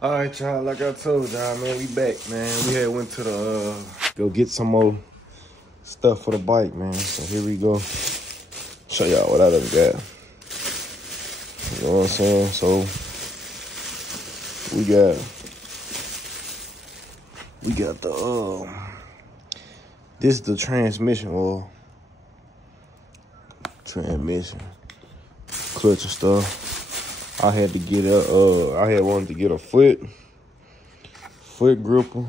All right, y'all, like I told y'all, man, we back, man. We had went to the, go get some more stuff for the bike, man. So here we go. Show y'all what I done got. You know what I'm saying? So, we got the, this is the transmission oil. Transmission. Clutch and stuff. I had to get wanted to get a foot gripper.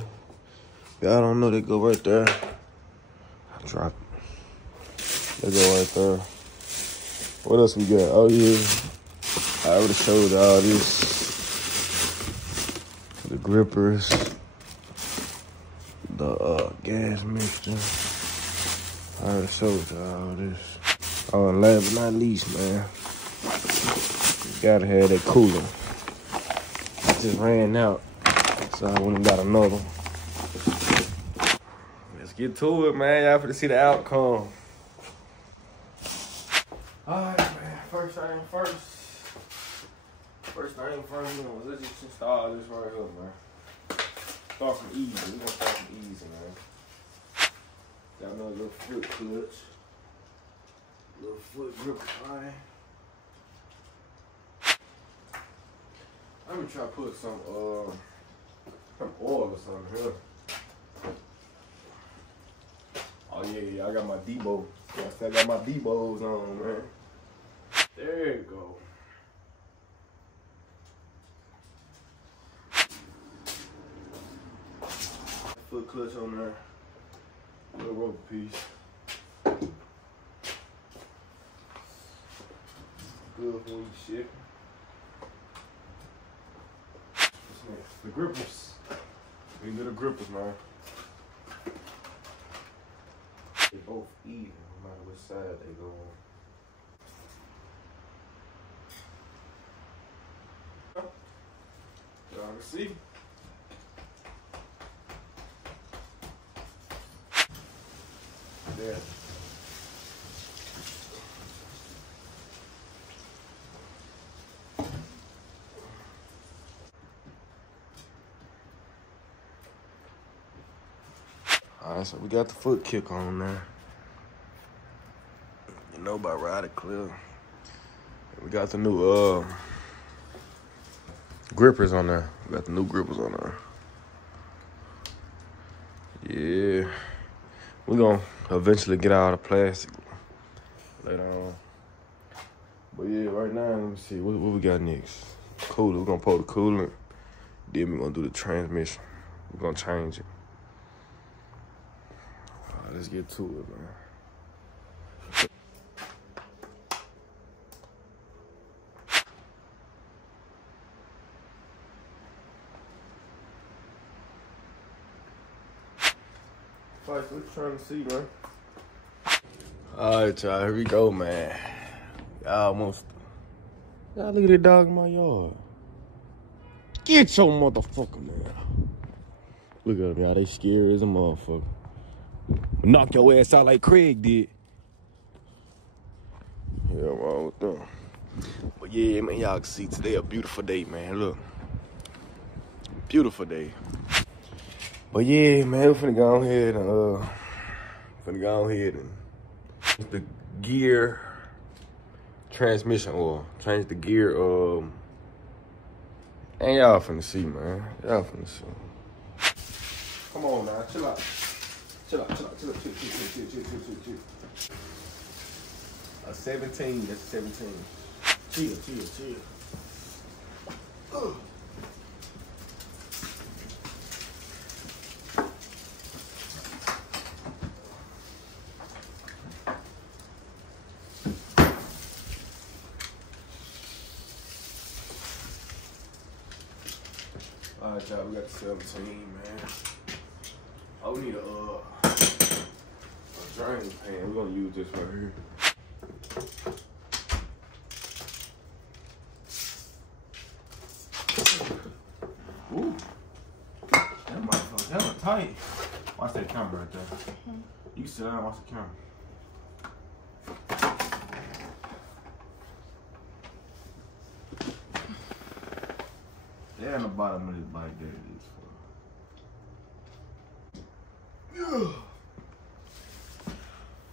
Y'all don't know, they go right there. Drop it. They go right there. What else we got? Oh yeah, I already showed all this. The grippers, the gas mixture. I already showed y'all all this. Oh, and last but not least, man, you gotta have that cooler. It just ran out, so I went and got another one. Let's get to it, man. Y'all finna see the outcome. Alright, man. First thing first, you know, let's just install this right here, man. Start from easy. We're gonna start from easy, man. Got another little foot clutch. Little foot grip line. I'm gonna try to put some oil or something here. Oh yeah, I got my Debo. I got my Debos on, man. There you go. Foot clutch on there. Little rubber piece. Good for you shit. The grippers. These little grippers, man. They both even, no matter which side they go on. Y'all can see. There. Alright, so we got the foot kick on there. You know about Ride It Clear. We got the new grippers on there. We got the new grippers on there. Yeah. We're gonna eventually get out of plastic later on. But yeah, right now, let me see. What we got next? Cooler. We're gonna pull the coolant. Then we're gonna do the transmission. We're gonna change it. Let's get to it, man. What you trying to see, man? All right, y'all, here we go, man. Y'all look at that dog in my yard. Get your motherfucker, man. Look at them, y'all. They scary as a motherfucker. Knock your ass out like Craig did. Yeah, wrong with them. But yeah, man, y'all can see today a beautiful day, man. Look. Beautiful day. But yeah, man, we're finna go ahead and the gear transmission oil. Change the gear, and y'all finna see, man. Y'all finna see. Come on now, chill out. Chill. A 17, that's 17. Chill. Ugh. All right, y'all, we got the 17, man. Oh, we need a drain pan. We're gonna use this right here. Ooh, that motherfucker, that was tight. Watch that camera right there. You can sit down and watch the camera. and the bottom of this bike. There it is. Yeah.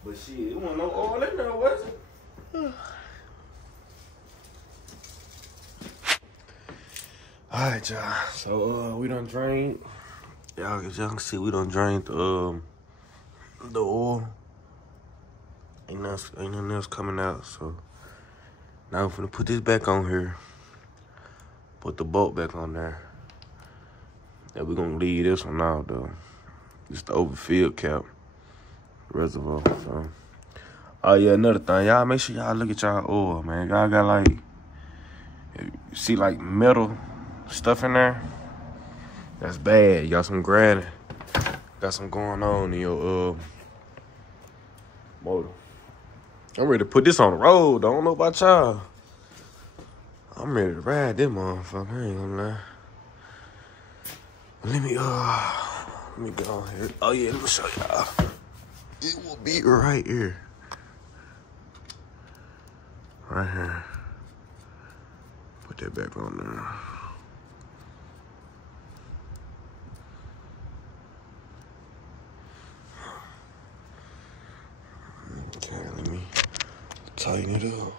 But shit, it wasn't no oil in there, was it? Alright, y'all. So we done drained. Y'all can see we done drained the oil. Ain't nothing else coming out. So now I'm finna put this back on here. Put the bolt back on there. And we're gonna leave this one out though. Just the overfilled cap reservoir. So oh yeah, another thing, y'all make sure y'all look at y'all oil, man. Y'all got like, you see like metal stuff in there. That's bad. You got some grinding. Got some going on in your motor. I'm ready to put this on the road. I don't know about y'all. I'm ready to ride this motherfucker. I ain't gonna lie. Let me get on here. Oh yeah, let me show y'all. It will be right here. Right here. Put that back on there. Okay, let me tighten it up.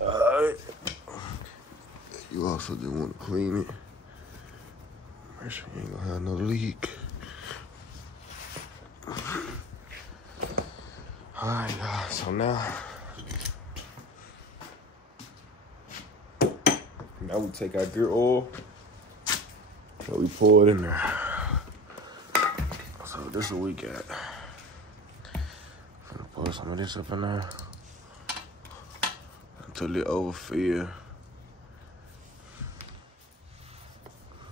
Alright. You also just want to clean it. Make sure you ain't gonna have no leak. Alright, y'all. So now we take our gear oil and we pour it in there. So this is what we got. I'm gonna pour some of this up in there until it overfill.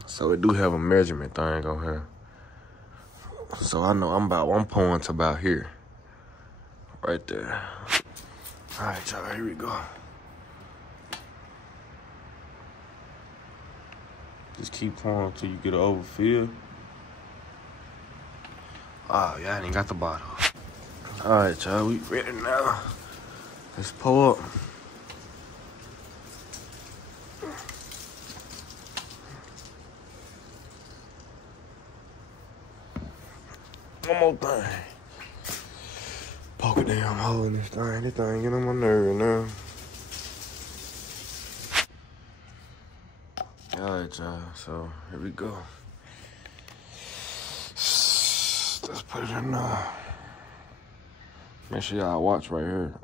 So it do have a measurement thing on here. So I know I'm pouring to about here. Right there. All right, y'all, here we go. Just keep pouring until you get an overfill. Oh, yeah, I ain't got the bottle. All right, y'all, we ready now. Let's pour up. One more thing. Poke a damn hole in this thing. This thing get on my nerve now. Alright, y'all. So, here we go. Let's put it in there. Make sure y'all watch right here.